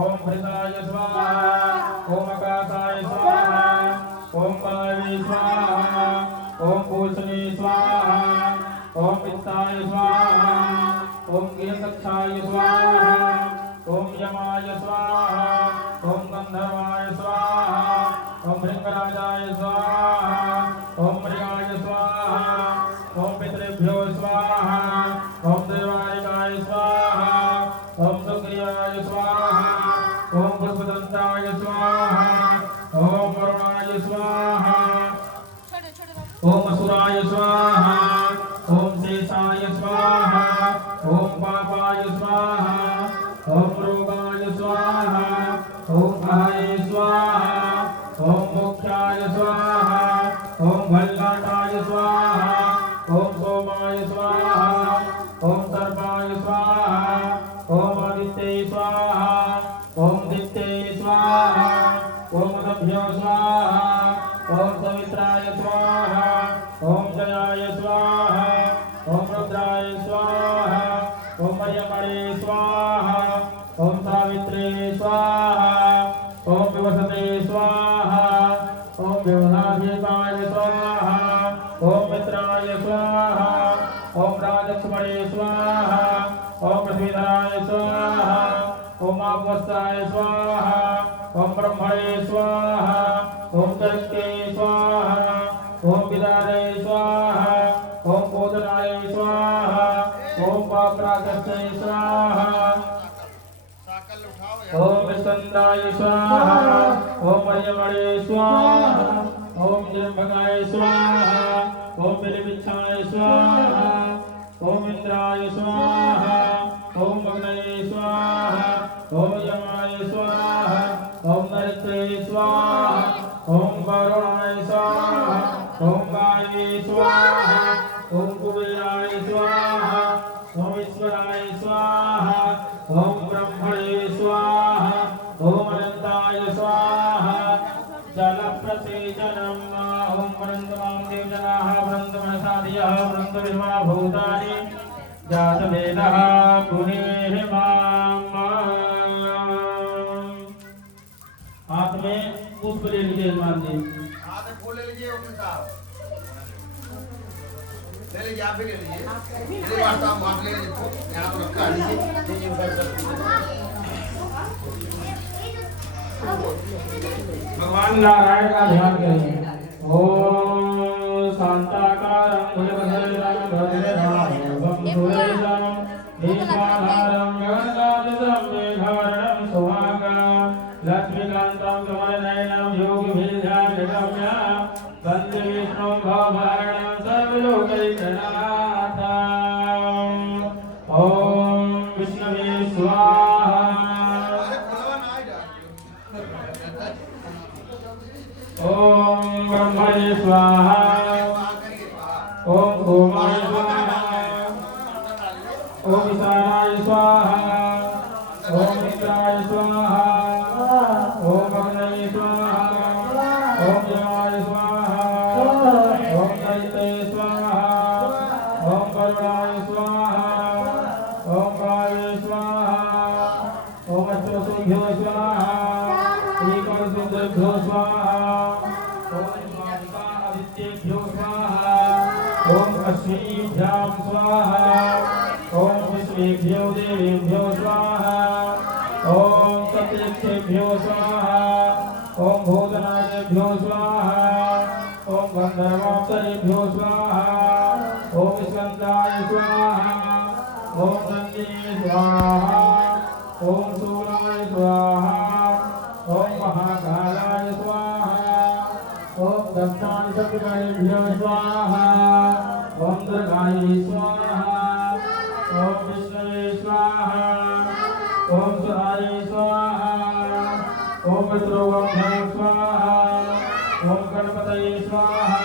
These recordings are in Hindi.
ओम भृताय स्वाहा ओम आकाशाय स्वाहा ओम वायवे स्वाहा ओम पूषणे स्वाहा ओम वित्ताय स्वाहा ओम गीतक्षाय स्वाहा ओम यमाय स्वाहा ओम गंधर्वाय स्वाहा ओम भृंगराजाय स्वाहा ओम मृगाय स्वाहा ओम पितृभ्यो स्वाहा ओम देवारिकाय स्वाहा ओम सुग्रीवाय स्वाहा ओम पुष्पदंताय स्वाहा ओम वरुणाय स्वाहा ओम असुराय स्वाहा ओम शेषाय स्वाहा ओम पापाय स्वाहा ओम रोगाय स्वाहा ओम अहाय स्वाहा ओम मोक्षाय स्वाहा ओम भल्लाटाय स्वाहा ओम सोमाय स्वाहा ओम सर्पाय स्वाहा ओम आदित्य स्वाहा ओम दित्य स्वाहा ओम नभ्यो स्वाहा ओम सवित्राय स्वाहा ओम जयाय स्वाहा ओम रुद्राय स्वाहा ओम मयमणे स्वाहा ओम सावित्रे स्वाहा ओम विवसते स्वाहा ओम विवधाधिकाय स्वाहा ओम मित्राय स्वाहा ओम राजक्ष्मणे स्वाहा ओम पृथ्वीधराय स्वाहा ओम आपवस्ताय स्वाहा ओम ब्रह्मणे स्वाहा ओम चरके स्वाहा ओम विदारे स्वाहा ओम बोधनाय स्वाहा ओम पापरागस्ते स्वाहा ओम विस्कंदाय स्वाहा ओम मयमणे स्वाहा ओम जंभगाय स्वाहा ओम विरविच्छाय स्वाहा ओम इंद्राय स्वाहा ओम अग्नये स्वाहा ओम यमाय स्वाहा ओम नरके स्वाहा ओम वरुणाय स्वाहा ओम वायवे स्वाहा ओम कुबेराय स्वाहा ओम ईश्वराय स्वाहा ओम ब्रह्मणे स्वाहा ओम अनंताय स्वाहा जलप्रसेचनम् ओम वृन्दमां देवजनाः वृन्दमनसादियः वृन्दविर्मा भूतानि जातवेदः पुनेहिमाम्। हाथ में पुष्प ले लीजिए मान जी, हाथ में फूल ले लीजिए वकील साहब, ले लीजिए आप भी ले लीजिए, ले वास्ता आप ले लीजिए, यहाँ पर रखा लीजिए भगवान नारायण का ध्यान करें। ओम शांताकारं भुजगशयनं भद्रनाभं सुरेशं दीपाधारं गगनगामितं मेघवर्णं सुहागं लक्ष्मीकान्तं कमलनयनं योगिभिर्ध्यानगम्यं वन्दे विष्णुं भवभरणं सर्वलोकैकनाथं। ओम विष्णवे स्वाहा ओम ब्रह्मणे स्वाहा ओम भूमाय स्वाहा ओम ईशानाय स्वाहा ओम इंद्राय स्वाहा ओम अग्नये स्वाहा ओम यमाय स्वाहा ओम दैत्ये स्वाहा ओम वरुणाय स्वाहा ओम वायवे स्वाहा ओम अष्टवसुभ्यो स्वाहा एकवसुभ्यो स्वाहा आदित्येभ्यो स्वाहा ओम अश्विनीभ्यां स्वाहा ओम विष्णुभ्यो देवेभ्यो स्वाहा ओम सत्यक्षेभ्यो स्वाहा ओम भूतनाथेभ्यो स्वाहा ओम गंधर्वाप्सरेभ्यो स्वाहा ओम स्कंदाय स्वाहा ओम नंदिने स्वाहा ओम सूराय स्वाहा ओम महाकालाय स्वाहा ओम दक्षाय सप्तगणेभ्यो स्वाहा ओम दुर्गायै स्वाहा ओम विष्णवे स्वाहा ओम सुराय स्वाहा ओम मित्रोवभ्यो स्वाहा ओम गणपतये स्वाहा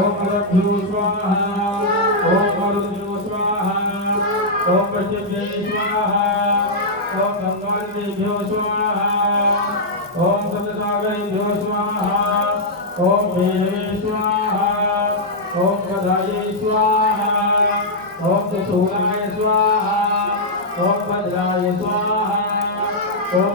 ओम मरुद्भ्यो स्वाहा ओम मरुद्भ्यो स्वाहा ओम पृथिव्यै स्वाहा ओम गंगादेभ्यो स्वाहा ओम सप्तसागरेभ्यो स्वाहा ओम भेषवे स्वाहा ओम गदायै स्वाहा ओम त्रिशूलाय स्वाहा ओम भद्राय स्वाहा ओम